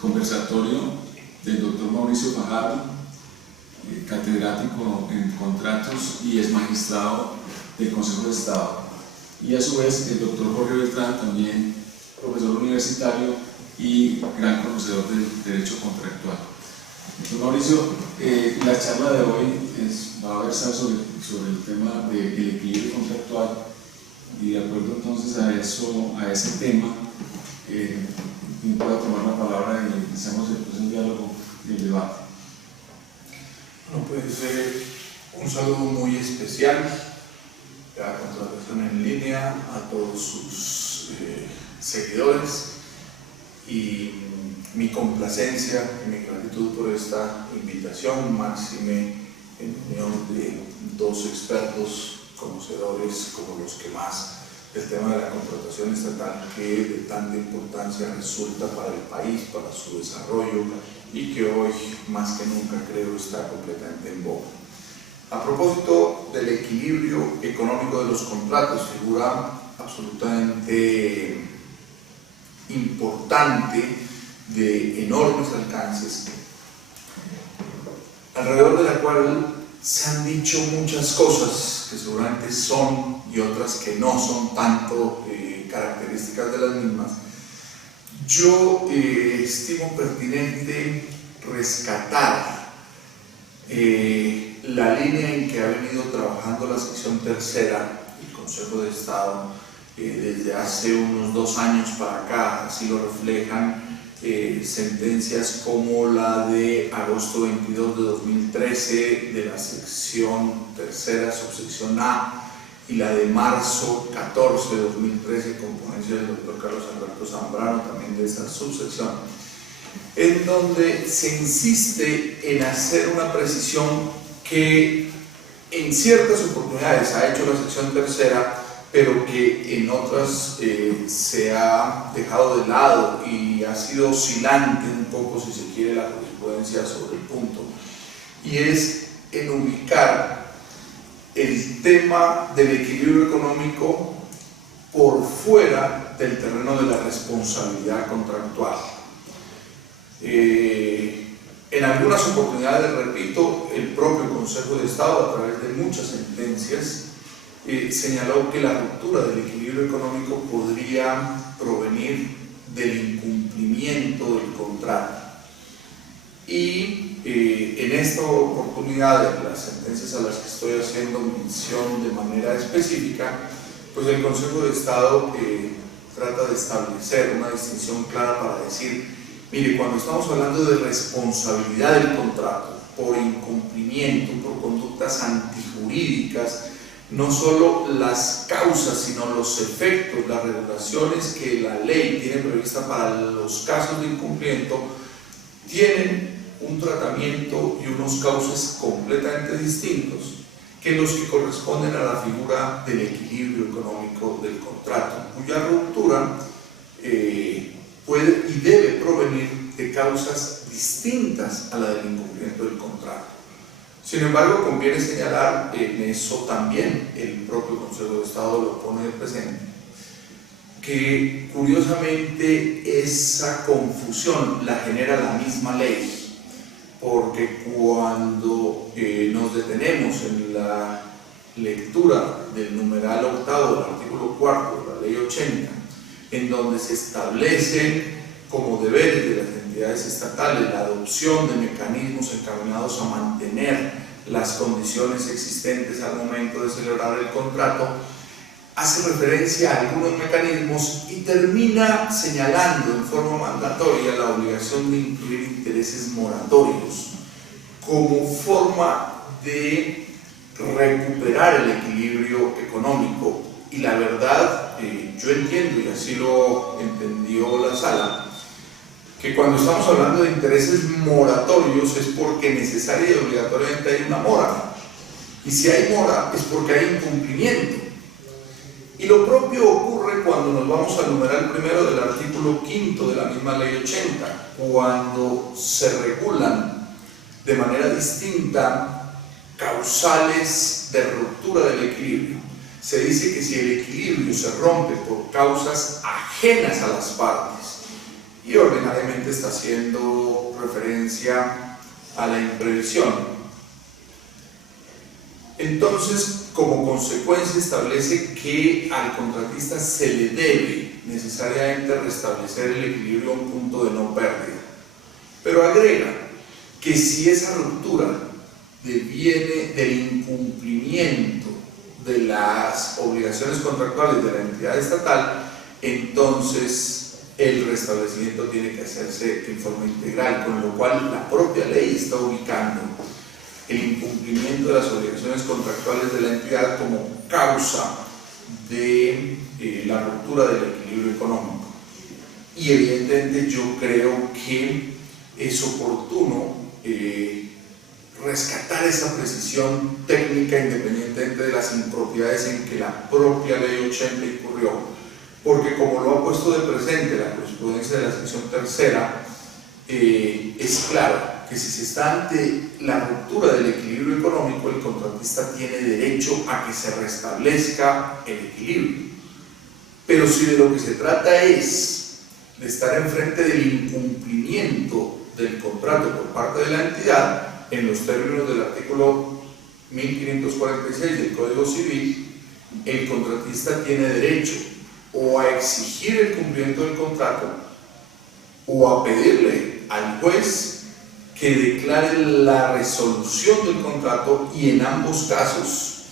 conversatorio del doctor Mauricio Fajardo, catedrático en contratos y es magistrado del Consejo de Estado, y a su vez el doctor Jorge Beltrán, también profesor universitario y gran conocedor del derecho contractual. Doctor Mauricio, la charla de hoy va a versar sobre el tema del equilibrio contractual, y de acuerdo entonces a ese tema, voy a tomar la palabra y empezamos después el diálogo y el debate. Bueno, pues un saludo muy especial a la Contratación en Línea, a todos sus seguidores, y mi complacencia y mi gratitud por esta invitación, máxime en unión de dos expertos conocedores como los que más el tema de la contratación estatal, que de tanta importancia resulta para el país, para su desarrollo, y que hoy más que nunca creo está completamente en boga. A propósito del equilibrio económico de los contratos, figura absolutamente importante, de enormes alcances, alrededor de la cual se han dicho muchas cosas que seguramente son y otras que no son tanto características de las mismas. Yo estimo pertinente rescatar la línea en que ha venido trabajando la sección tercera del Consejo de Estado desde hace unos 2 años para acá. Así lo reflejan sentencias como la de agosto 22 de 2013 de la sección tercera, subsección A, y la de marzo 14 de 2013, con ponencia del doctor Carlos Alberto Zambrano, también de esta subsección, en donde se insiste en hacer una precisión que en ciertas oportunidades ha hecho la sección tercera, pero que en otras se ha dejado de lado y ha sido oscilante un poco, si se quiere, la jurisprudencia sobre el punto, y es en ubicar el tema del equilibrio económico por fuera del terreno de la responsabilidad contractual. En algunas oportunidades, repito, el propio Consejo de Estado, a través de muchas sentencias, señaló que la ruptura del equilibrio económico podría provenir del incumplimiento del contrato. Y en esta oportunidad, en las sentencias a las que estoy haciendo mención de manera específica, pues el Consejo de Estado trata de establecer una distinción clara para decir: mire, cuando estamos hablando de responsabilidad del contrato por incumplimiento, por conductas antijurídicas, no solo las causas, sino los efectos, las regulaciones que la ley tiene prevista para los casos de incumplimiento, tienen un tratamiento y unos cauces completamente distintos que los que corresponden a la figura del equilibrio económico del contrato, cuya ruptura puede y debe provenir de causas distintas a la del incumplimiento del contrato. Sin embargo, conviene señalar, en eso también el propio Consejo de Estado lo pone de presente, que curiosamente esa confusión la genera la misma ley, porque cuando nos detenemos en la lectura del numeral octavo del artículo 4 de la ley 80, en donde se establecen como deberes de las entidades estatales la adopción de mecanismos encaminados a mantener las condiciones existentes al momento de celebrar el contrato, hace referencia a algunos mecanismos y termina señalando en forma mandatoria la obligación de incluir intereses moratorios como forma de recuperar el equilibrio económico. Y la verdad, yo entiendo, y así lo entendió la sala, que cuando estamos hablando de intereses moratorios es porque necesaria y obligatoriamente hay una mora, y si hay mora es porque hay incumplimiento. Y lo propio ocurre cuando nos vamos al numeral primero del artículo 5 de la misma ley 80, cuando se regulan de manera distinta causales de ruptura del equilibrio. Se dice que si el equilibrio se rompe por causas ajenas a las partes, y ordinariamente está haciendo referencia a la imprevisión. Entonces, como consecuencia, establece que al contratista se le debe necesariamente restablecer el equilibrio a un punto de no pérdida, pero agrega que si esa ruptura deviene del incumplimiento de las obligaciones contractuales de la entidad estatal, entonces el restablecimiento tiene que hacerse en forma integral, con lo cual la propia ley está ubicando el incumplimiento de las obligaciones contractuales de la entidad como causa de la ruptura del equilibrio económico. Y evidentemente yo creo que es oportuno rescatar esa precisión técnica independientemente de las impropiedades en que la propia ley 80 incurrió, porque como lo ha puesto de presente la jurisprudencia de la sección tercera, es claro que si se está ante la ruptura del equilibrio económico, el contratista tiene derecho a que se restablezca el equilibrio. Pero si de lo que se trata es de estar enfrente del incumplimiento del contrato por parte de la entidad, en los términos del artículo 1546 del Código Civil, el contratista tiene derecho o a exigir el cumplimiento del contrato o a pedirle al juez que declare la resolución del contrato, y en ambos casos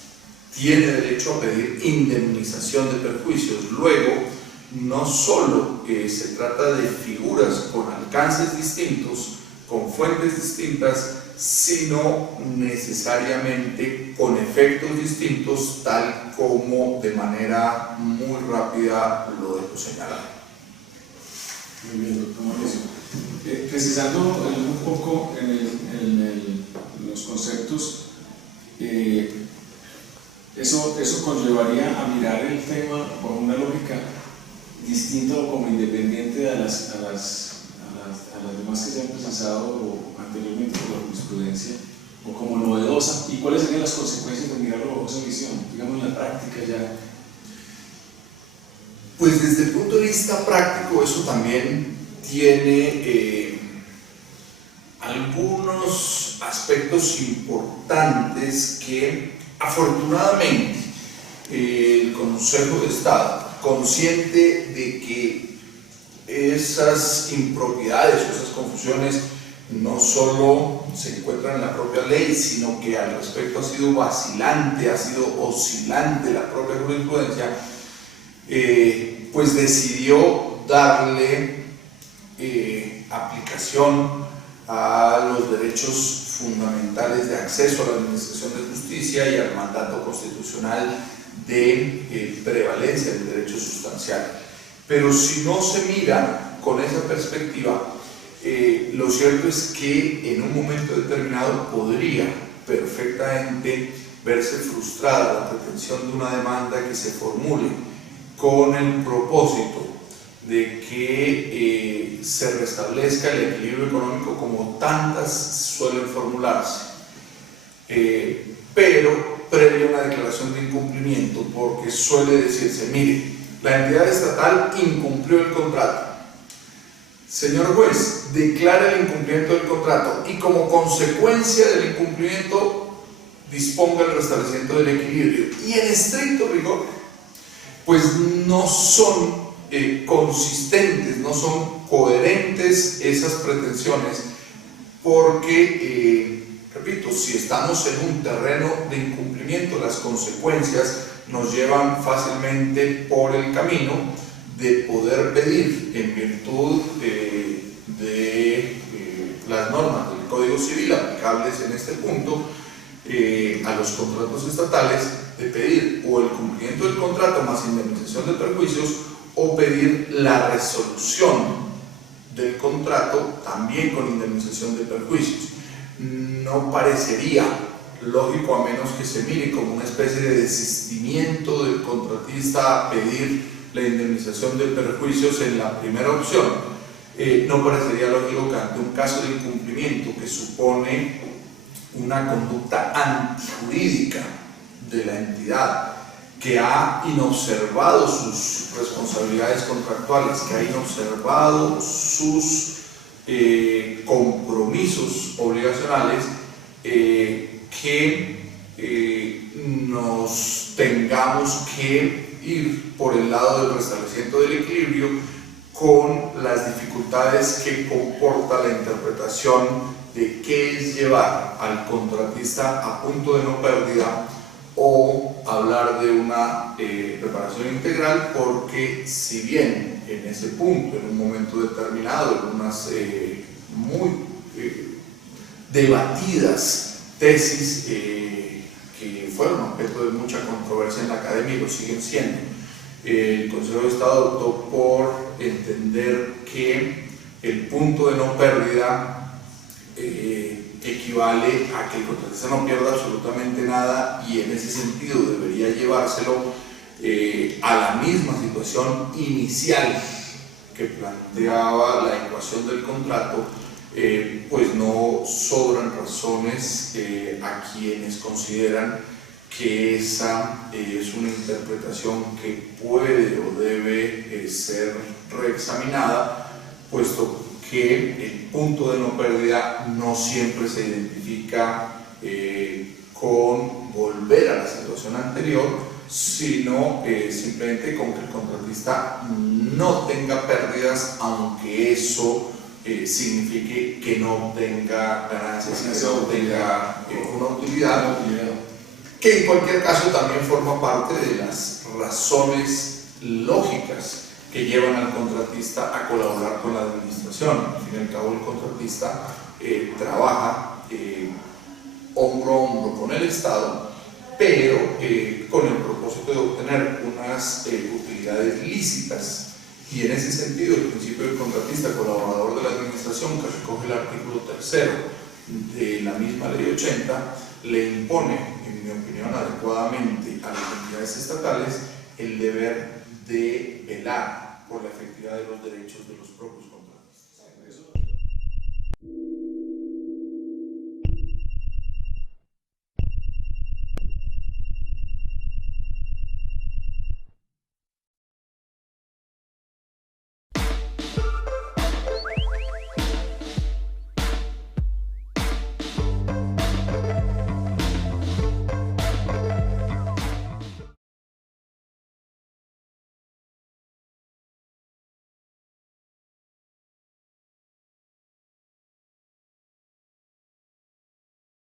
tiene derecho a pedir indemnización de perjuicios. Luego, no solo se trata de figuras con alcances distintos, con fuentes distintas, sino necesariamente con efectos distintos, tal como de manera muy rápida lo dejo señalar. Muy bien, doctor Mauricio. Precisando un poco en los conceptos, eso conllevaría a mirar el tema con una lógica distinta o como independiente a las demás que se han precisado anteriormente por la jurisprudencia, o como novedosa. ¿Y cuáles serían las consecuencias de mirarlo bajo esa visión, digamos, en la práctica ya? Pues desde el punto de vista práctico, eso también tiene algunos aspectos importantes que afortunadamente el Consejo de Estado, consciente de que esas impropiedades o esas confusiones no solo se encuentran en la propia ley, sino que al respecto ha sido vacilante, ha sido oscilante la propia jurisprudencia, pues decidió darle aplicación a los derechos fundamentales de acceso a la administración de justicia y al mandato constitucional de prevalencia del derecho sustancial. Pero si no se mira con esa perspectiva, lo cierto es que en un momento determinado podría perfectamente verse frustrada la pretensión de una demanda que se formule con el propósito de que se restablezca el equilibrio económico como tantas suelen formularse, pero previa una declaración de incumplimiento, porque suele decirse, mire, la entidad estatal incumplió el contrato. Señor juez, declara el incumplimiento del contrato y como consecuencia del incumplimiento disponga el restablecimiento del equilibrio. Y en estricto rigor, pues no son consistentes, no son coherentes esas pretensiones, porque, repito, si estamos en un terreno de incumplimiento, las consecuencias nos llevan fácilmente por el camino de poder pedir, en virtud de las normas del Código Civil aplicables en este punto a los contratos estatales, de pedir o el cumplimiento del contrato más indemnización de perjuicios, o pedir la resolución del contrato también con indemnización de perjuicios. No parecería lógico, a menos que se mire como una especie de desistimiento del contratista a pedir la indemnización de perjuicios en la primera opción, no parecería lógico que ante un caso de incumplimiento que supone una conducta antijurídica de la entidad que ha inobservado sus responsabilidades contractuales, que ha inobservado sus compromisos obligacionales, que nos tengamos que ir por el lado del restablecimiento del equilibrio con las dificultades que comporta la interpretación de qué es llevar al contratista a punto de no pérdida o hablar de una reparación integral, porque si bien en ese punto, en un momento determinado, en unas muy debatidas tesis que fueron objeto de mucha controversia en la academia y lo siguen siendo, el Consejo de Estado optó por entender que el punto de no pérdida equivale a que el contratista no pierda absolutamente nada, y en ese sentido debería llevárselo a la misma situación inicial que planteaba la ecuación del contrato. Pues no sobran razones a quienes consideran que esa es una interpretación que puede o debe ser reexaminada, puesto que el punto de no pérdida no siempre se identifica con volver a la situación anterior, sino simplemente con que el contratista no tenga pérdidas, aunque eso signifique que no obtenga ganancias y que no obtenga una utilidad, que en cualquier caso también forma parte de las razones lógicas que llevan al contratista a colaborar con la administración. Al fin y al cabo, el contratista trabaja hombro a hombro con el Estado, pero con el propósito de obtener unas utilidades lícitas. Y en ese sentido, el principio del contratista colaborador de la administración, que recoge el artículo 3 de la misma Ley 80, le impone, en mi opinión, adecuadamente a las entidades estatales el deber de velar por la efectividad de los derechos de los propios